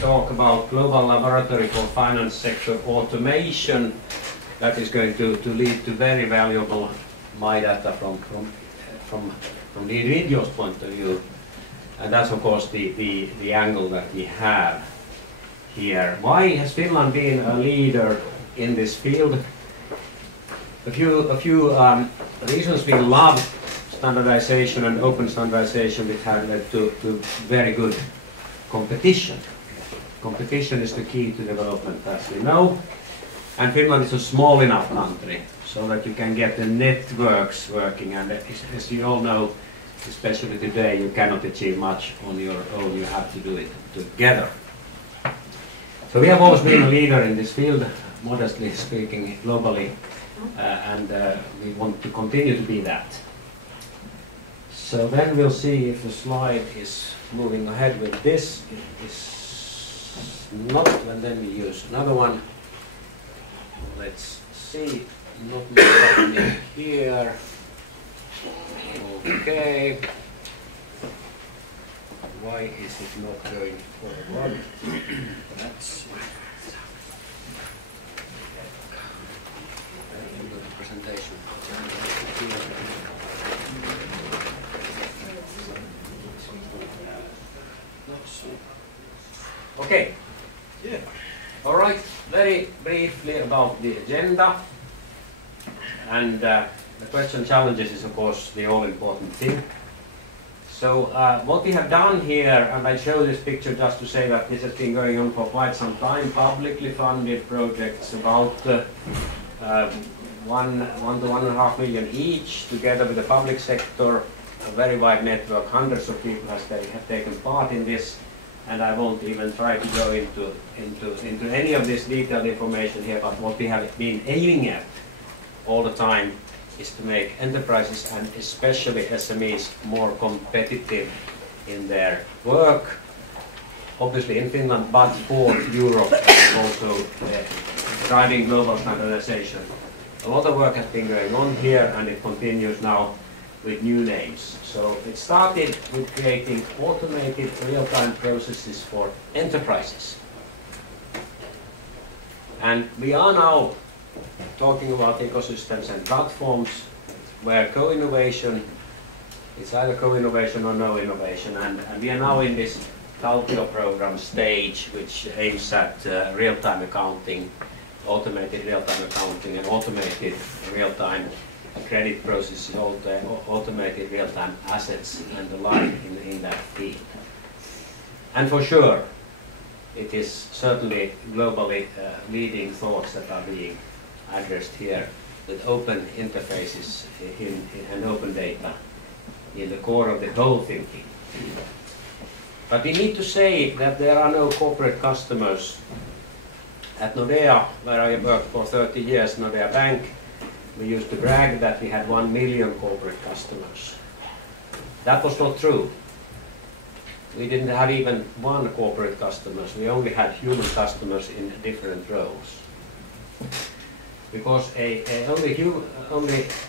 talk about global laboratory for finance sector automation that is going to lead to very valuable MyData from the individual's point of view. And that's of course the angle that we have here. Why has Finland been a leader in this field? A few reasons. We love standardization and open standardization, which have led to very good competition. Competition is the key to development, as we know. And Finland is a small enough country so that you can get the networks working. And as you all know, especially today, you cannot achieve much on your own. You have to do it together. So we have always been a leader in this field, modestly speaking, globally, and we want to continue to be that. So then we'll see if the slide is moving ahead with this. It is not, and then we use another one. Let's see, not much happening here. Okay. Why is it not going forward? That's the presentation. Okay. Yeah. All right. Very briefly about the agenda. And the question challenges is, of course, the all-important thing. So what we have done here, and I show this picture just to say that this has been going on for quite some time, publicly funded projects about 1 to 1.5 million each, together with the public sector, a very wide network. Hundreds of people have taken part in this, and I won't even try to go into any of this detailed information here, but what we have been aiming at all the time is to make enterprises and especially SMEs more competitive in their work, obviously in Finland, but for Europe also driving global standardization. A lot of work has been going on here, and it continues now with new names. So it started with creating automated real-time processes for enterprises. And we are now talking about ecosystems and platforms where co-innovation, it's either co-innovation or no innovation, and we are now in this Taltio program stage, which aims at real-time accounting, automated real-time accounting, and automated real-time credit processes, automated real-time assets, and the like in that field. And for sure, it is certainly globally leading thoughts that are being addressed here, with open interfaces and open data in the core of the whole thinking. But we need to say that there are no corporate customers. At Nordea, where I worked for 30 years, Nordea Bank, we used to brag that we had 1 million corporate customers. That was not true. We didn't have even one corporate customers. We only had human customers in different roles. Because only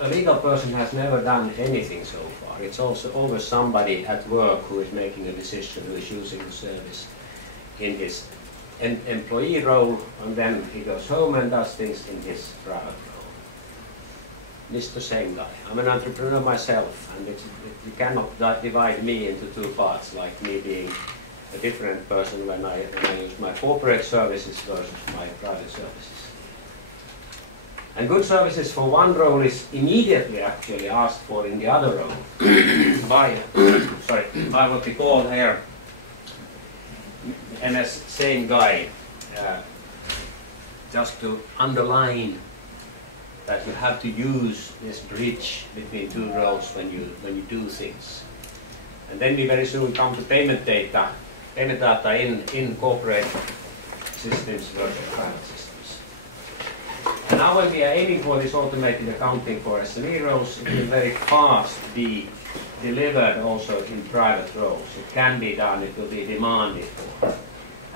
a legal person has never done anything so far. It's also always somebody at work who is making a decision, who is using the service in his employee role, and then he goes home and does things in his private role. It's the same guy. I'm an entrepreneur myself, and you cannot divide me into two parts, like me being a different person when I use my corporate services versus my private services. And good services for one role is immediately actually asked for in the other role by what we call here MS same guy, just to underline that you have to use this bridge between two roles when you do things. And then we very soon come to payment data in corporate systems versus private systems. And now when we are aiming for this automated accounting for SME roles, it will very fast be delivered also in private roles. It can be done, it will be demanded for.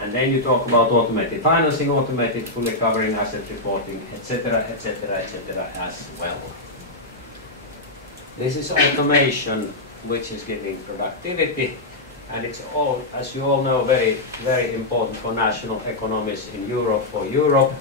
And then you talk about automated financing, automated fully covering asset reporting, etc., etc., etc. as well. This is automation which is giving productivity, And it's all, as you all know, very, very important for national economies in Europe, for Europe.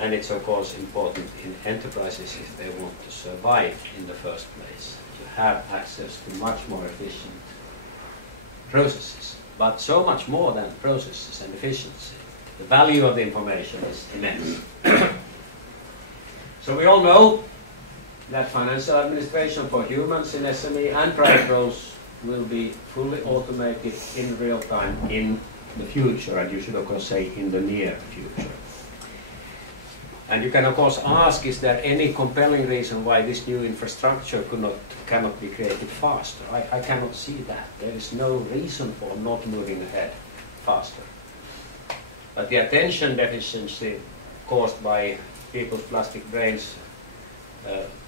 And it's of course important in enterprises if they want to survive in the first place, to have access to much more efficient processes. But so much more than processes and efficiency. The value of the information is immense. So we all know that financial administration for humans in SME and private roles will be fully automated in real time in the future, and you should of course say in the near future. And you can of course ask, is there any compelling reason why this new infrastructure cannot be created faster? I cannot see that. There is no reason for not moving ahead faster. But the attention deficiency caused by people's plastic brains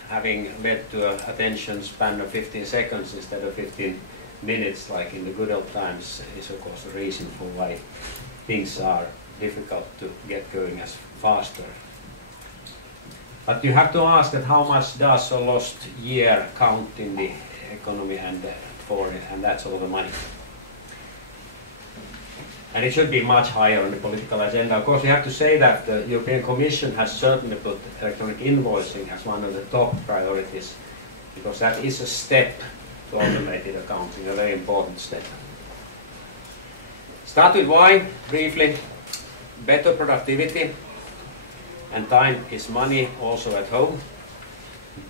having led to an attention span of 15 seconds instead of 15 minutes like in the good old times is of course the reason for why things are difficult to get going as faster. But you have to ask that how much does a lost year count in the economy and and that's all the money. And it should be much higher on the political agenda. Of course, you have to say that the European Commission has certainly put electronic invoicing as one of the top priorities, because that is a step to automated accounting, a very important step. Start with why, briefly. Better productivity, and time is money also at home.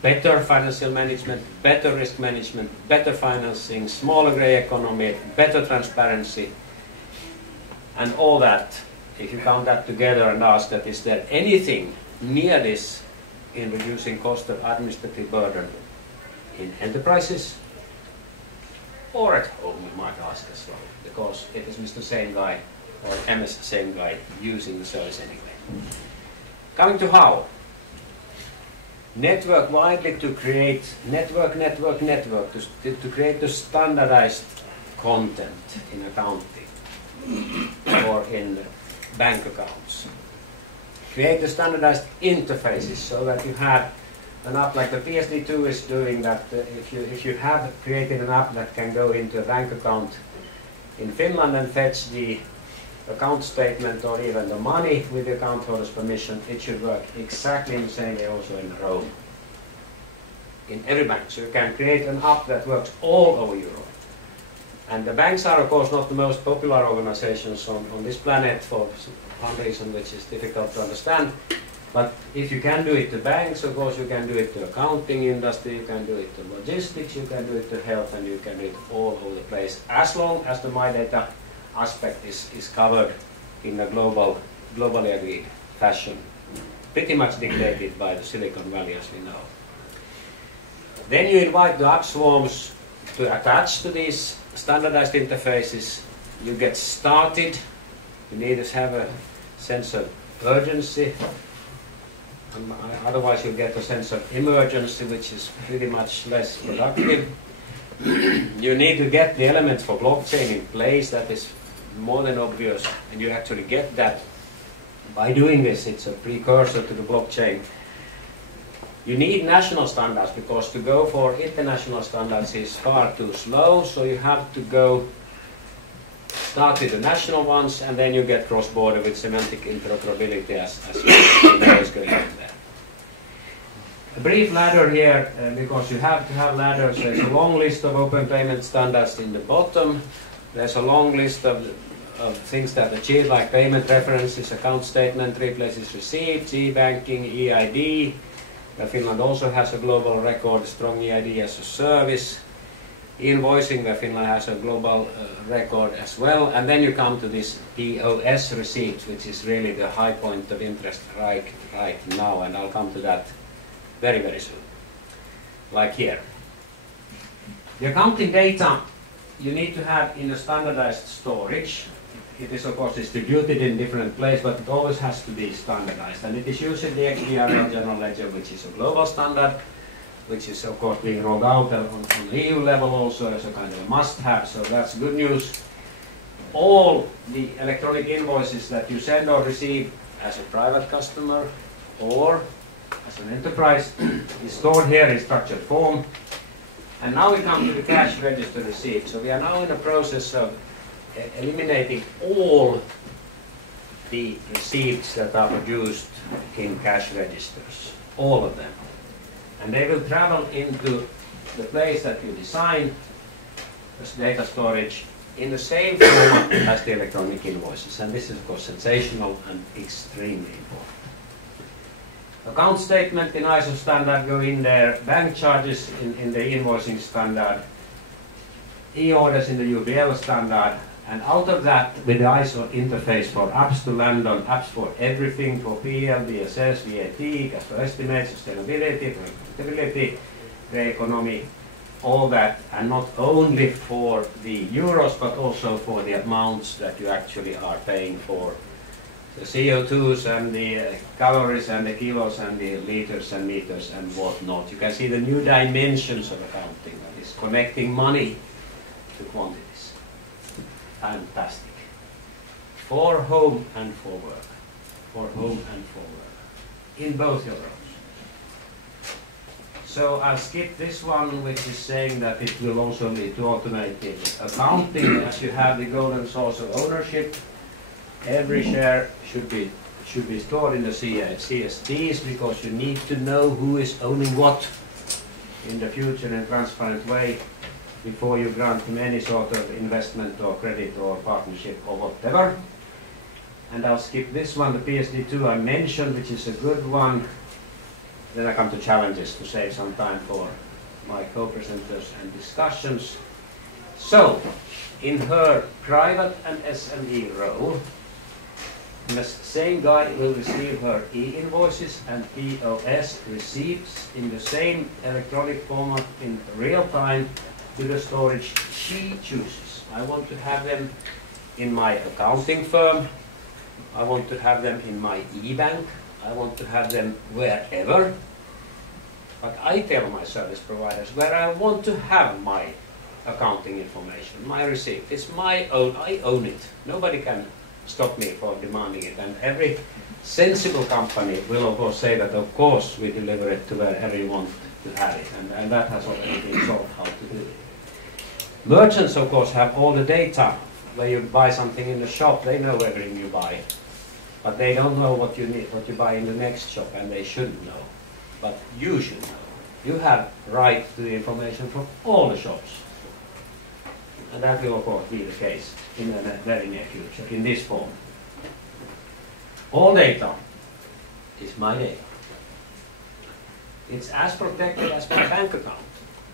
Better financial management, better risk management, better financing, smaller grey economy, better transparency. And all that, if you count that together and ask that is there anything near this in reducing cost of administrative burden in enterprises or at home, you might ask as well, because it is Mr. Same Guy or MS Same Guy using the service anyway. Coming to how. Network widely to create, to create the standardized content in accounting or in bank accounts. Create the standardized interfaces so that you have an app like the PSD2 is doing that. If you have created an app that can go into a bank account in Finland and fetch the account statement or even the money with the account holder's permission, it should work exactly in the same way also in Rome. In every bank. So you can create an app that works all over Europe. And the banks are of course not the most popular organizations on this planet for one reason which is difficult to understand. But if you can do it to banks, of course you can do it to accounting industry, you can do it to logistics, you can do it to health, and you can do it all over the place, as long as the MyData aspect is covered in a globally agreed fashion, pretty much dictated by the Silicon Valley as we know. Then you invite the app swarms to attach to these standardized interfaces. You get started. You need to have a sense of urgency. Otherwise you get a sense of emergency, which is pretty much less productive. You need to get the elements for blockchain in place. That is more than obvious, and you actually get that by doing this. It's a precursor to the blockchain. You need national standards, because to go for international standards is far too slow, so you have to start with the national ones, and then you get cross-border with semantic interoperability as you know is going on there. A brief ladder here, because you have to have ladders. There's a long list of open payment standards in the bottom. There's a long list of things that achieve, like payment references, account statement replaces receipts, e-banking, EID. Finland also has a global record, strong EID as a service. Invoicing, where Finland has a global record as well. And then you come to this POS receipt, which is really the high point of interest right now, and I'll come to that very, very soon. Like here. The accounting data you need to have in a standardized storage. It is of course distributed in different places, but it always has to be standardized. And it is usually the XBRL General Ledger, which is a global standard, which is of course being rolled out on the EU level also as a kind of a must-have, so that's good news. All the electronic invoices that you send or receive as a private customer or as an enterprise is stored here in structured form. And now we come to the cash register receipt. So we are now in the process of eliminating all the receipts that are produced in cash registers, all of them. And they will travel into the place that you design as data storage in the same format as the electronic invoices. And this is, of course, sensational and extremely important. Account statement in ISO standard go in there, bank charges in the invoicing standard, e-orders in the UBL standard, and out of that, with the ISO interface for apps to land on apps for everything, for PL, BSS, VAT, cash flow estimate, sustainability, profitability, the economy, all that, and not only for the euros, but also for the amounts that you actually are paying for the CO2s and the calories and the kilos and the liters and meters and whatnot. You can see the new dimensions of accounting, that is connecting money to quantities. Fantastic. For home and for work. For home and for work. In both your roles. So I'll skip this one, which is saying that it will also lead to automated accounting, as you have the golden source of ownership. Every share should be stored in the CSDs, because you need to know who is owning what in the future in a transparent way before you grant him any sort of investment or credit or partnership or whatever. And I'll skip this one, the PSD2 I mentioned, which is a good one. Then I come to challenges to save some time for my co-presenters and discussions. So, in her private and SME role, the same guy will receive her e-invoices and POS receipts in the same electronic format in real time to the storage she chooses. I want to have them in my accounting firm. I want to have them in my e-bank. I want to have them wherever. But I tell my service providers where I want to have my accounting information, my receipt. It's my own, I own it. Nobody can stop me from demanding it. And every sensible company will of course say that of course we deliver it to wherever you want to have it. And that has already been solved how to do it. Merchants of course have all the data. Where you buy something in the shop, they know everything you buy. But they don't know what you need, what you buy in the next shop, and they shouldn't know. But you should know. You have right to the information from all the shops. And that will of course be the case in the very near future, in this form. All data is my data. It's as protected as my bank account.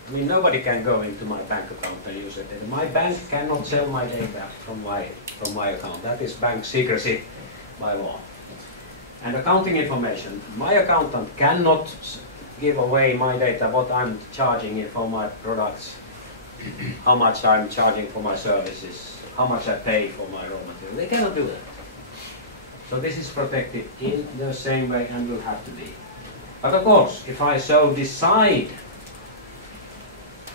I mean, nobody can go into my bank account and use it. My bank cannot sell my data from my account. That is bank secrecy by law. And accounting information, my accountant cannot give away my data, what I'm charging for my products, how much I'm charging for my services, how much I pay for my raw material. They cannot do that. So this is protected in the same way and will have to be. But of course, if I so decide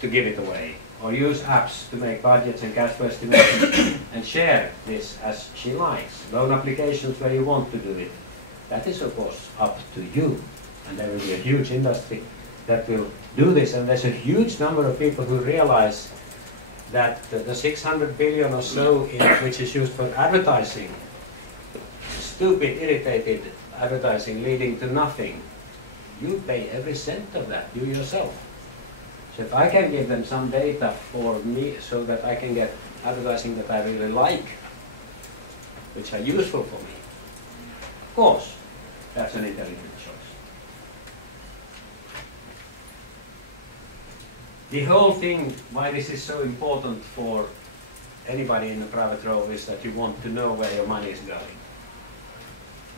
to give it away, or use apps to make budgets and cash flow estimations and share this as she likes, loan applications where you want to do it, that is of course up to you. And there will be a huge industry that will do this, and there's a huge number of people who realize that the 600 billion or so which is used for advertising, stupid, irritated advertising leading to nothing, you pay every cent of that, you yourself. So if I can give them some data for me so that I can get advertising that I really like, which are useful for me, of course, that's an intelligent choice. The whole thing, why this is so important for anybody in a private role, is that you want to know where your money is going.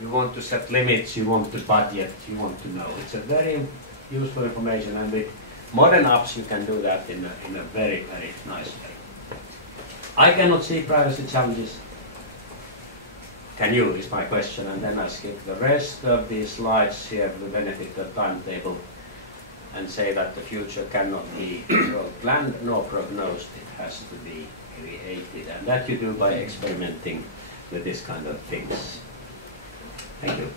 You want to set limits, you want to budget, you want to know. It's a very useful information, and with modern apps you can do that in a very, very nice way. I cannot see privacy challenges. Can you, is my question, and then I skip the rest of these slides here for the benefit of timetable and say that the future cannot be planned nor prognosed. It has to be created, and that you do by experimenting with this kind of things. Thank you.